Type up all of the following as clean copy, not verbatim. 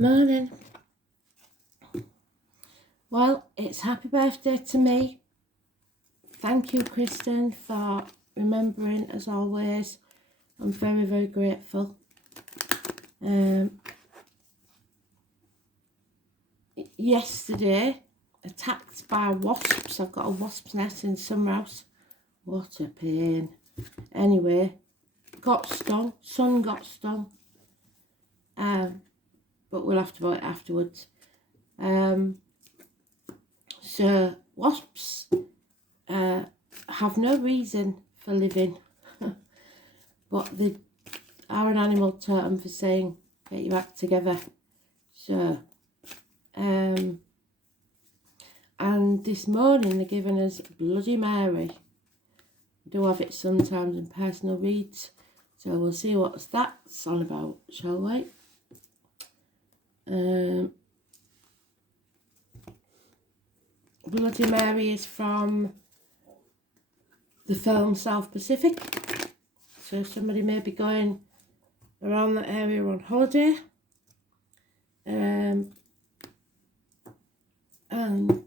Morning. Well, it's happy birthday to me. Thank you, Kristen, for remembering as always. I'm very, very grateful. Yesterday, attacked by wasps. I've got a wasp's nest in summer house. What a pain. Anyway, got stung. Son got stung. But we'll have to vote afterwards. So wasps have no reason for living, but they are an animal totem for saying get your act together. So and this morning they're giving us Bloody Mary. I do have it sometimes in personal reads, so we'll see what that's on about, shall we? Bloody Mary is from the film South Pacific, so somebody may be going around that area on holiday. And the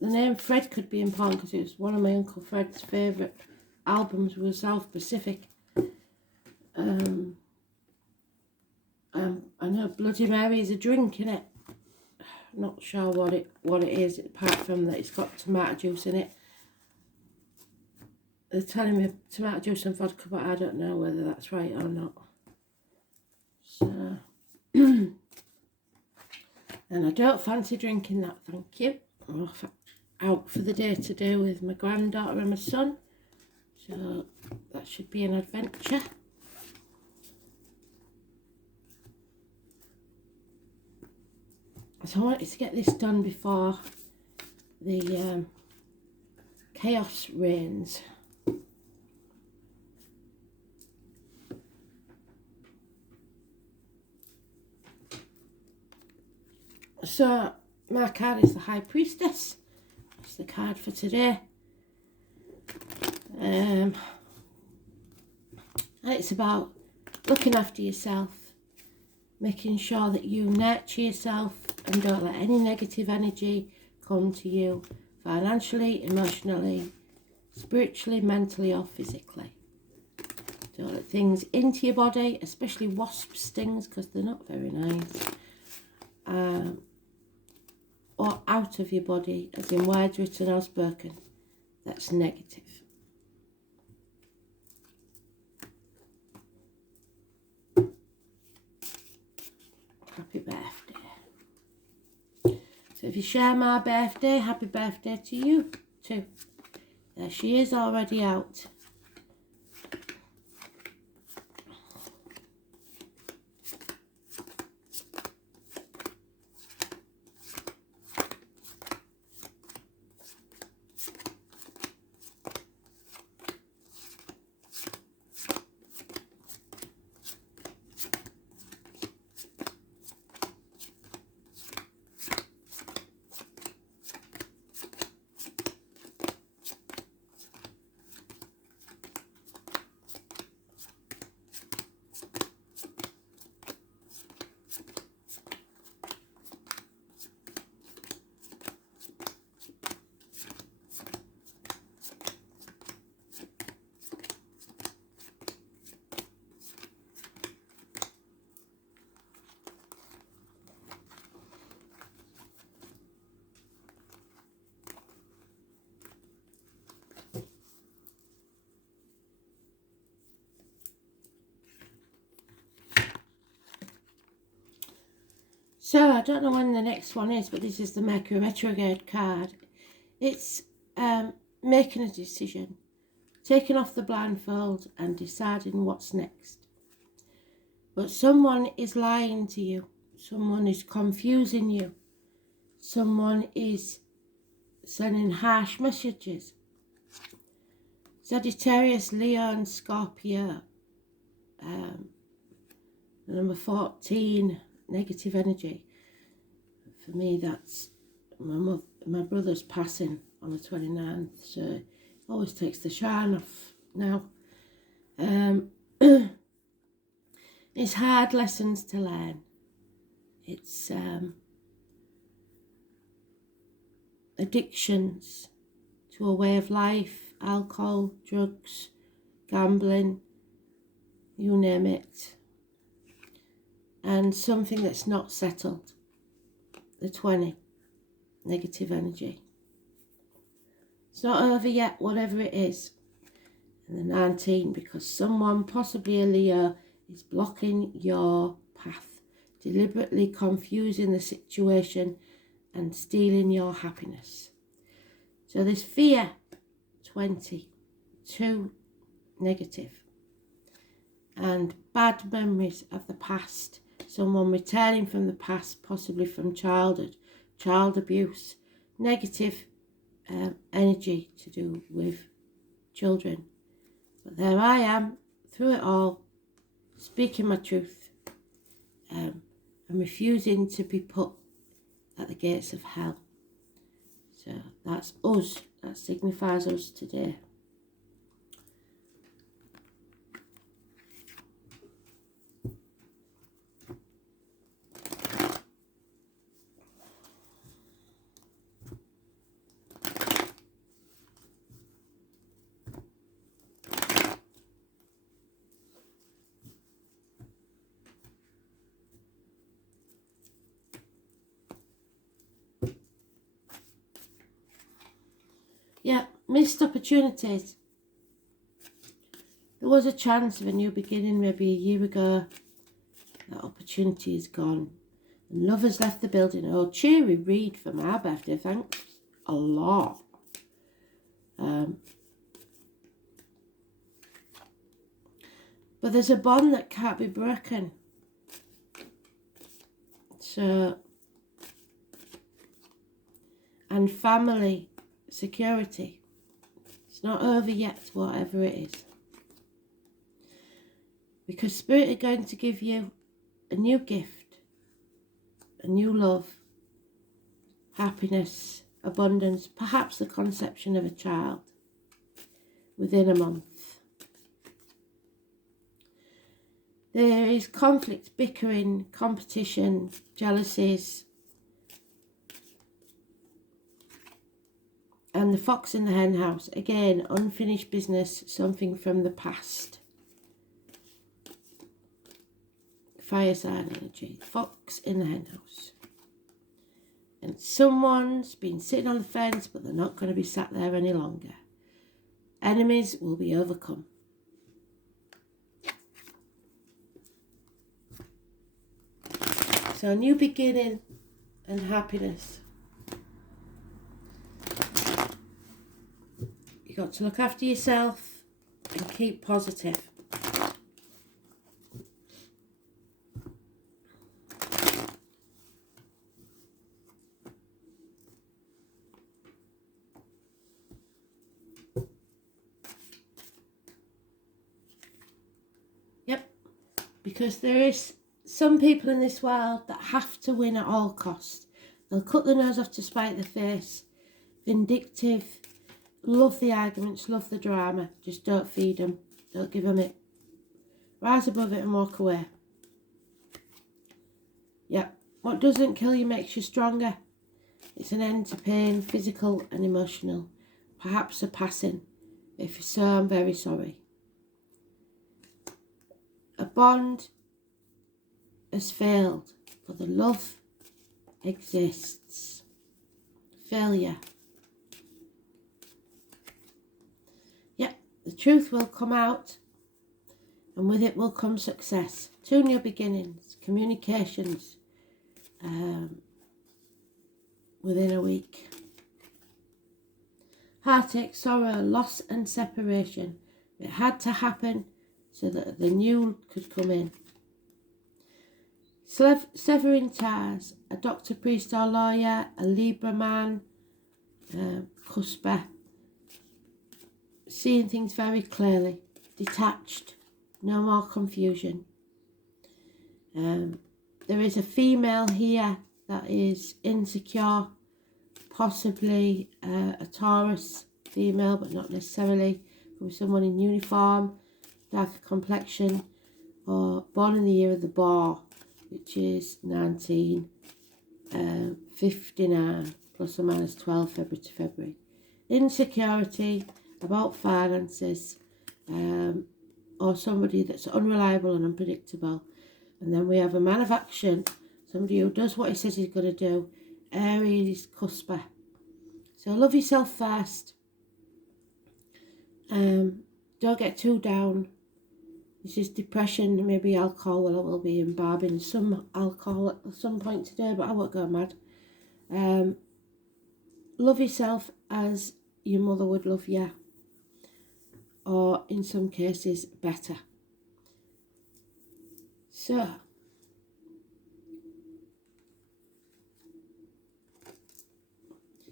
name Fred could be important because it was one of my Uncle Fred's favourite albums was South Pacific. I know Bloody Mary is a drink, innit? Not sure what it is, apart from that it's got tomato juice in it. They're telling me tomato juice and vodka, but I don't know whether that's right or not. So, and I don't fancy drinking that, thank you. I'm out for the day today with my granddaughter and my son, so that should be an adventure. So I wanted to get this done before the chaos reigns. So my card is the High Priestess. It's the card for today. And it's about looking after yourself, making sure that you nurture yourself and don't let any negative energy come to you financially, emotionally, spiritually, mentally or physically. Don't let things into your body, especially wasp stings, because they're not very nice, or out of your body, as in words written or spoken, that's negative. Happy birthday. So if you share my birthday, happy birthday to you too. There she is already out. So I don't know when the next one is, but this is the Mercury retrograde card. It's making a decision, taking off the blindfold and deciding what's next. But someone is lying to you. Someone is confusing you. Someone is sending harsh messages. Sagittarius, Leo and Scorpio. Number 14, negative energy. For me, that's my brother's passing on the 29th, so it always takes the shine off now. It's hard lessons to learn. It's addictions to a way of life, alcohol, drugs, gambling, you name it. And something that's not settled. The 20, negative energy. It's not over yet, whatever it is. And the 19, because someone, possibly a Leo, is blocking your path, deliberately confusing the situation and stealing your happiness. So this fear, 20, 2, negative. And bad memories of the past, someone returning from the past, possibly from childhood, child abuse, negative energy to do with children. But there I am, through it all, speaking my truth. I'm refusing to be put at the gates of hell. So that's us, that signifies us today. Yeah, missed opportunities. There was a chance of a new beginning maybe a year ago. That opportunity is gone. And love has left the building. Oh, cheery read for my birthday. Thanks a lot. But there's a bond that can't be broken. So, and family security. It's not over yet, whatever it is. Because Spirit are going to give you a new gift, a new love, happiness, abundance, perhaps the conception of a child within a month. There is conflict, bickering, competition, jealousies, and the fox in the hen house. Again, unfinished business, something from the past. Fire sign energy, fox in the hen house. And someone's been sitting on the fence, but they're not going to be sat there any longer. Enemies will be overcome. So a new beginning and happiness. You've got to look after yourself and keep positive. Yep, because there is some people in this world that have to win at all costs. They'll cut their nose off to spite their face. Vindictive. Love the arguments, love the drama. Just don't feed them. Don't give them it. Rise above it and walk away. Yep. What doesn't kill you makes you stronger. It's an end to pain, physical and emotional. Perhaps a passing. If so, I'm very sorry. A bond has failed, but the love exists. Failure. Yep, the truth will come out, and with it will come success. 2 new beginnings, communications within a week. Heartache, sorrow, loss and separation. It had to happen so that the new could come in. Severing ties, a doctor, priest or lawyer, a Libra man, cusper, seeing things very clearly, detached, no more confusion. There is a female here that is insecure, possibly a Taurus female, but not necessarily, from someone in uniform, darker complexion, or born in the year of the boar. which is 1959 plus or minus 12 February to February. Insecurity about finances, or somebody that's unreliable and unpredictable. And then we have a man of action, somebody who does what he says he's going to do. Aries, cusper. So love yourself first. Don't get too down. This is depression, maybe alcohol. Well, I will be imbibing some alcohol at some point today, but I won't go mad. Love yourself as your mother would love you, or in some cases better. So,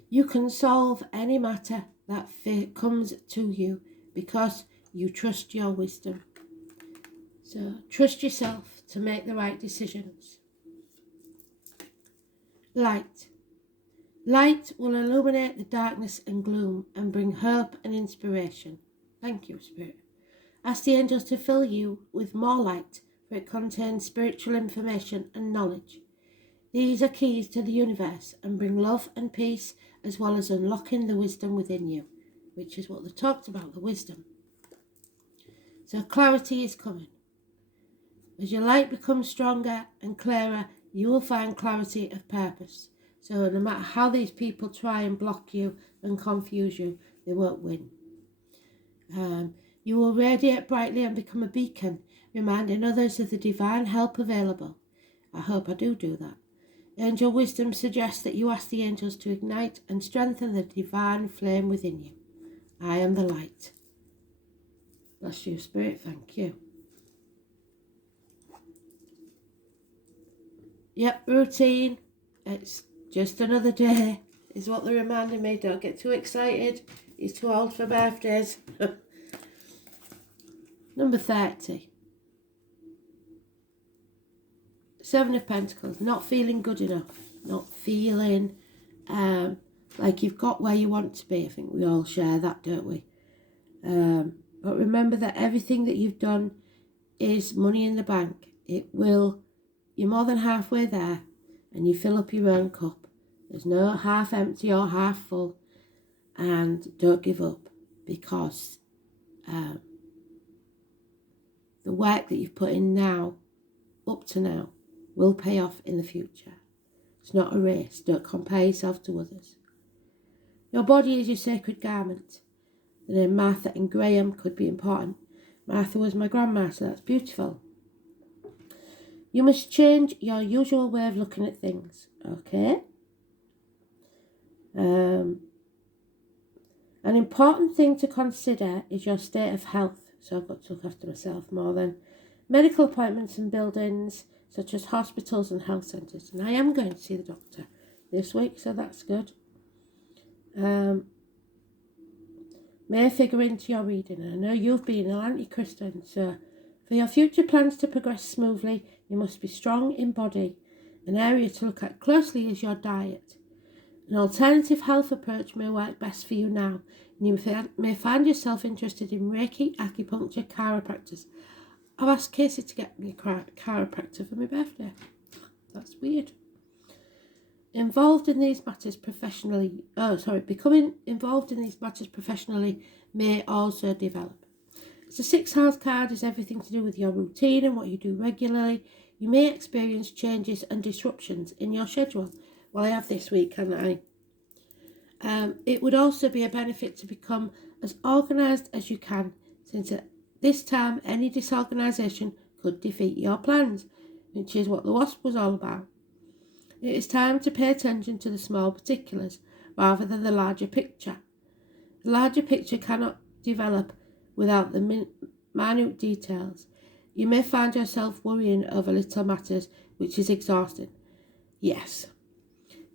you can solve any matter that comes to you because you trust your wisdom. So, trust yourself to make the right decisions. Light. Light will illuminate the darkness and gloom and bring hope and inspiration. Thank you, Spirit. Ask the angels to fill you with more light, for it contains spiritual information and knowledge. These are keys to the universe and bring love and peace, as well as unlocking the wisdom within you, which is what they talked about, the wisdom. So clarity is coming. As your light becomes stronger and clearer, you will find clarity of purpose. So no matter how these people try and block you and confuse you, they won't win. You will radiate brightly and become a beacon, reminding others of the divine help available. I hope I do that. Angel wisdom suggests that you ask the angels to ignite and strengthen the divine flame within you. I am the light. Bless you, Spirit. Thank you. Yep, routine. It's just another day, is what they're reminding me. Don't get too excited. He's too old for birthdays. Number 30. 7 of Pentacles. Not feeling good enough. Not feeling like you've got where you want to be. I think we all share that, don't we? But remember that everything that you've done is money in the bank. You're more than halfway there, and you fill up your own cup. There's no half empty or half full. And don't give up, because the work that you've put in now, up to now, will pay off in the future. It's not a race. Don't compare yourself to others. Your body is your sacred garment. The name Martha and Graham could be important. Martha was my grandma, so that's beautiful. You must change your usual way of looking at things, okay? An important thing to consider is your state of health. So I've got to look after myself more than medical appointments and buildings, such as hospitals and health centres. And I am going to see the doctor this week, so that's good. May figure into your reading. I know you've been an anti-Christian, so for your future plans to progress smoothly, you must be strong in body. An area to look at closely is your diet. An alternative health approach may work best for you now, and you may find yourself interested in Reiki, acupuncture, chiropractors. I've asked Casey to get me a chiropractor for my birthday. That's weird. Becoming involved in these matters professionally may also develop. The 6th house card is everything to do with your routine and what you do regularly. You may experience changes and disruptions in your schedule. Well, I have this week, haven't I? It would also be a benefit to become as organised as you can, since at this time any disorganisation could defeat your plans, which is what the Wasp was all about. It is time to pay attention to the small particulars rather than the larger picture. The larger picture cannot develop without the minute details. You may find yourself worrying over little matters, which is exhausting. Yes.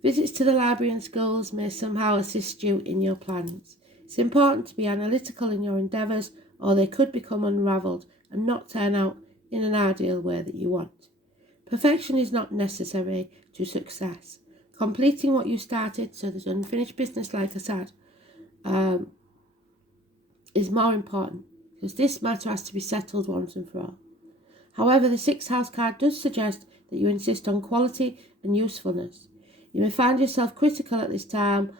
Visits to the library and schools may somehow assist you in your plans. It's important to be analytical in your endeavours, or they could become unravelled and not turn out in an ideal way that you want. Perfection is not necessary to success. Completing what you started, so there's unfinished business, like I said, is more important, because this matter has to be settled once and for all. However, the 6th house card does suggest that you insist on quality and usefulness. You may find yourself critical at this time,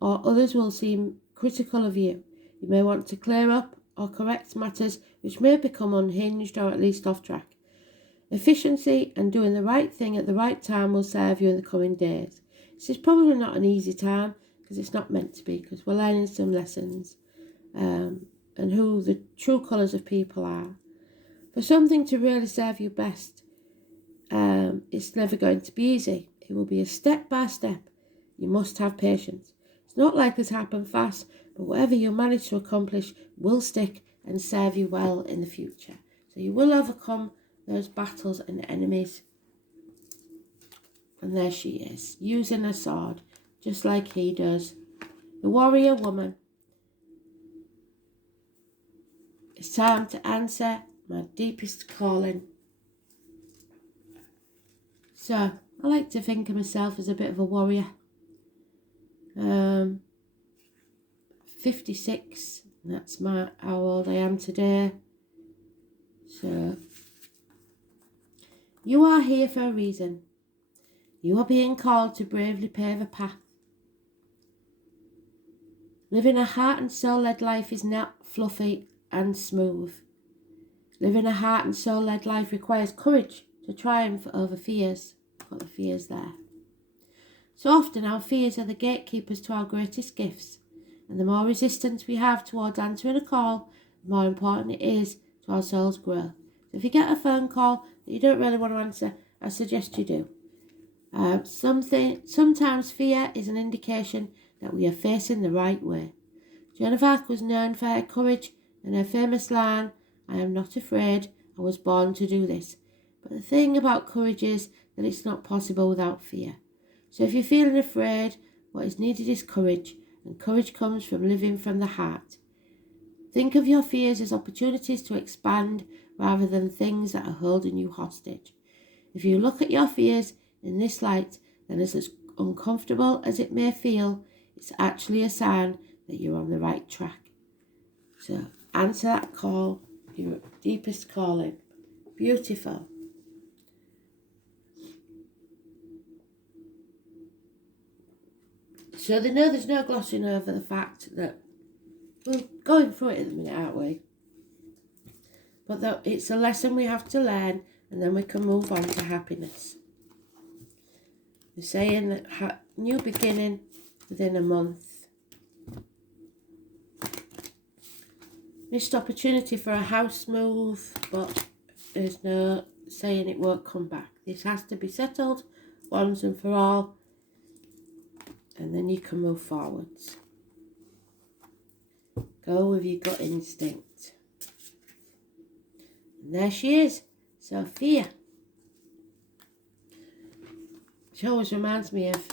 or others will seem critical of you. You may want to clear up or correct matters which may become unhinged or at least off track. Efficiency and doing the right thing at the right time will serve you in the coming days. This is probably not an easy time because it's not meant to be, because we're learning some lessons and who the true colours of people are. For something to really serve you best, it's never going to be easy. It will be a step by step. You must have patience. It's not likely to happen fast, but whatever you manage to accomplish will stick and serve you well in the future. So you will overcome those battles and enemies. And there she is, using a sword, just like he does. The warrior woman. It's time to answer my deepest calling. So, I like to think of myself as a bit of a warrior. 56, that's how old I am today. So, you are here for a reason. You are being called to bravely pave a path. Living a heart and soul-led life is not fluffy and smooth. Living a heart and soul-led life requires courage to triumph over fears. Got the fears there. So often our fears are the gatekeepers to our greatest gifts, and the more resistance we have towards answering a call, the more important it is to our soul's growth. So if you get a phone call that you don't really want to answer, I suggest you do. Sometimes fear is an indication that we are facing the right way. Joan of Arc was known for her courage and her famous line, "I am not afraid, I was born to do this." But the thing about courage is that it's not possible without fear. So if you're feeling afraid, what is needed is courage, and courage comes from living from the heart. Think of your fears as opportunities to expand rather than things that are holding you hostage. If you look at your fears in this light, then as uncomfortable as it may feel, it's actually a sign that you're on the right track. So answer that call, your deepest calling. Beautiful. So they know there's no glossing over the fact that we're going through it at the minute, aren't we? But that it's a lesson we have to learn, and then we can move on to happiness. They're saying that new beginning within a month. Missed opportunity for a house move, but there's no saying it won't come back. This has to be settled once and for all, and then you can move forwards. Go with your gut instinct. And there she is, Sophia. She always reminds me of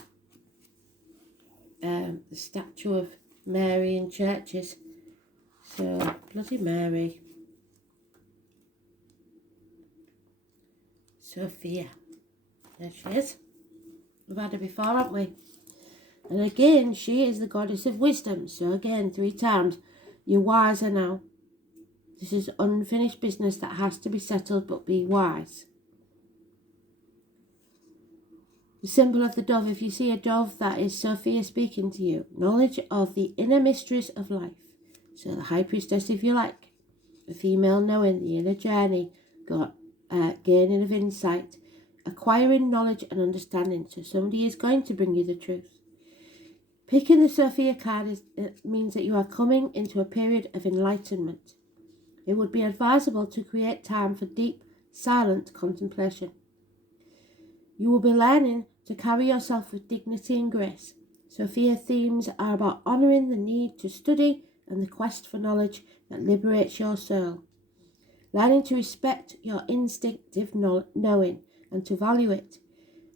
the statue of Mary in churches. So, bloody Mary. Sophia. There she is. We've had her before, haven't we? And again, she is the goddess of wisdom. So again, 3 times. You're wiser now. This is unfinished business that has to be settled, but be wise. The symbol of the dove. If you see a dove, that is Sophia speaking to you. Knowledge of the inner mysteries of life. So the high priestess, if you like. The female knowing, the inner journey. Gaining of insight. Acquiring knowledge and understanding. So somebody is going to bring you the truth. Picking the Sophia card means that you are coming into a period of enlightenment. It would be advisable to create time for deep, silent contemplation. You will be learning to carry yourself with dignity and grace. Sophia themes are about honouring the need to study and the quest for knowledge that liberates your soul. Learning to respect your instinctive knowing and to value it.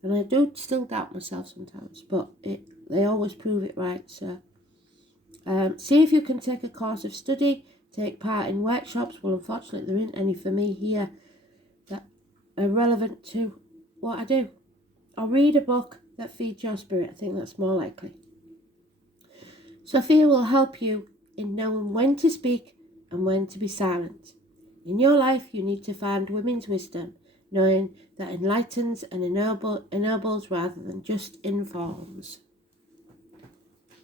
And I do still doubt myself sometimes, but they always prove it right. So see if you can take a course of study, take part in workshops. Well, unfortunately, there isn't any for me here that are relevant to what I do. Or read a book that feeds your spirit. I think that's more likely. Sophia will help you in knowing when to speak and when to be silent. In your life, you need to find women's wisdom knowing that enlightens and ennobles rather than just informs.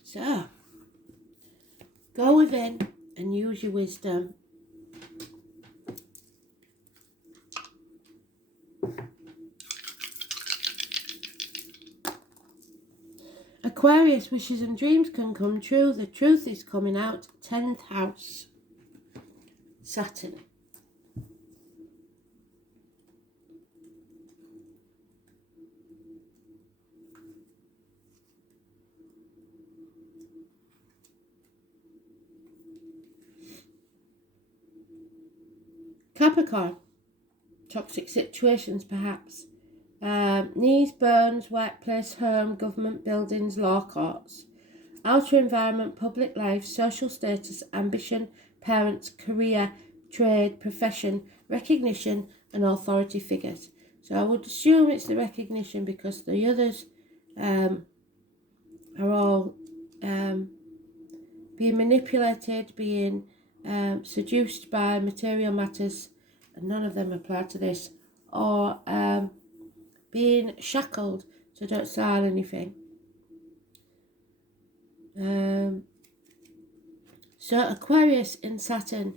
So, go within and use your wisdom. Aquarius, wishes and dreams can come true. The truth is coming out. 10th house. Saturn. Capricorn. Toxic situations perhaps. Knees, burns, workplace, home, government buildings, law courts. Outer environment, public life, social status, ambition, parents, career, trade, profession, recognition and authority figures. So I would assume it's the recognition because the others are all being manipulated, being seduced by material matters, and none of them apply to this, or being shackled so don't sell anything. So Aquarius in Saturn,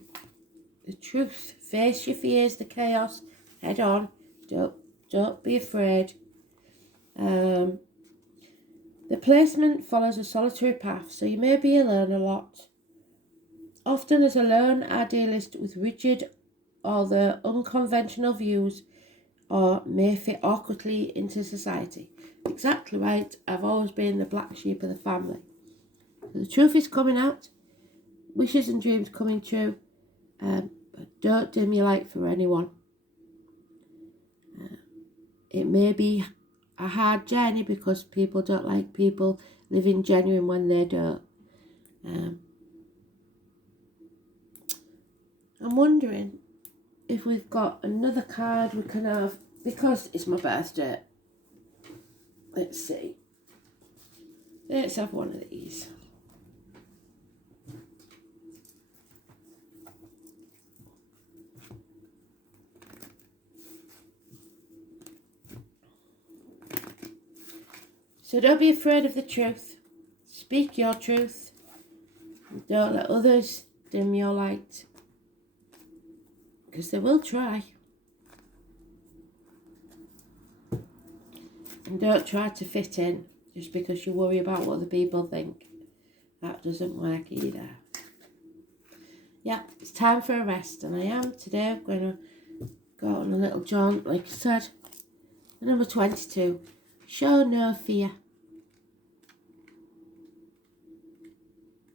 the truth, face your fears, the chaos, head on, don't be afraid. The placement follows a solitary path, so you may be alone a lot. Often as a lone idealist with rigid or the unconventional views, or may fit awkwardly into society. Exactly right, I've always been the black sheep of the family. So the truth is coming out, wishes and dreams coming true, but don't dim your light for anyone. It may be a hard journey because people don't like people living genuine when they don't. I'm wondering if we've got another card we can have, because it's my birthday. Let's see. Let's have one of these. So don't be afraid of the truth. Speak your truth. Don't let others dim your light, because they will try. And don't try to fit in just because you worry about what the people think. That doesn't work either. Yeah, it's time for a rest, and I am today. I'm going to go on a little jaunt, like I said. Number 22. Show no fear.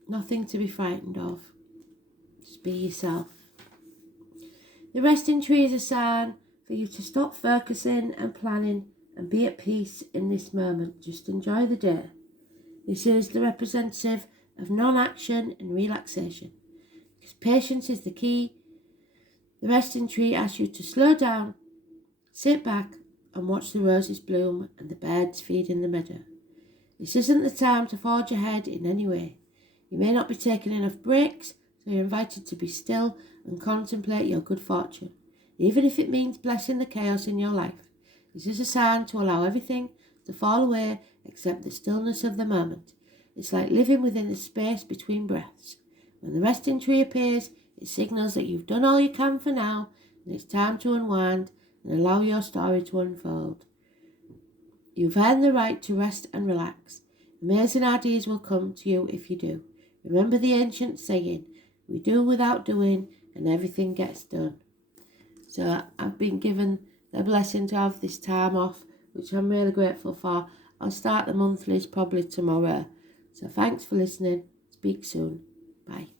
Nothing to be frightened of. Just be yourself. The resting tree is a sign for you to stop focusing and planning and be at peace in this moment. Just enjoy the day. This is the representative of non-action and relaxation. Because patience is the key. The resting tree asks you to slow down, sit back and watch the roses bloom and the birds feed in the meadow. This isn't the time to forge ahead in any way. You may not be taking enough breaks, so you're invited to be still and contemplate your good fortune, even if it means blessing the chaos in your life. This is a sign to allow everything to fall away except the stillness of the moment. It's like living within the space between breaths. When the resting tree appears, it signals that you've done all you can for now, and it's time to unwind and allow your story to unfold. You've earned the right to rest and relax. Amazing ideas will come to you if you do. Remember the ancient saying, we do without doing and everything gets done. So I've been given the blessing to have this time off, which I'm really grateful for. I'll start the monthlies probably tomorrow. So thanks for listening. Speak soon. Bye.